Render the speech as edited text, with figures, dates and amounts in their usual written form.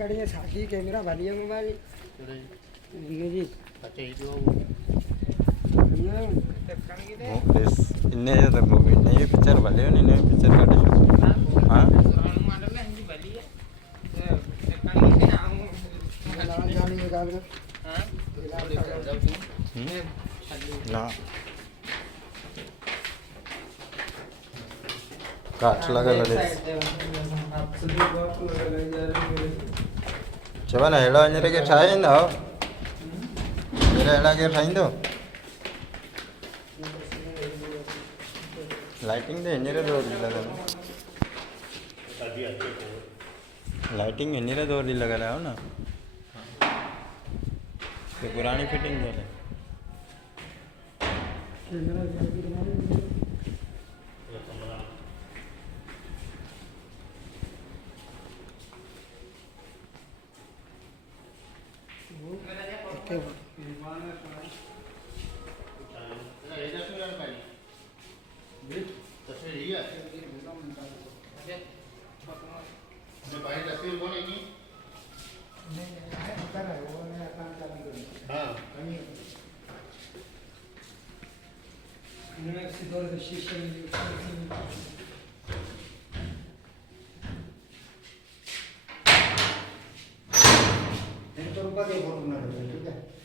काढीने साधी कॅमेरा भारी आहे मोबाईल जी अच्छा ये जो प्लीज इन्ने तो मूवी नई पिक्चर भले हो नई पिक्चर काटे हां जाने निकाल कर ना काट लगा लले चवना हेड़ा अंजरे के ठाइंदो हेड़ा के ठाइंदो लाइटिंग दे इंजरे दो लगा लाइटिंग इंजरे दो लगा रहा हो ना तो पुरानी फिटिंग दे ₹100 दे बोलून ठीक आहे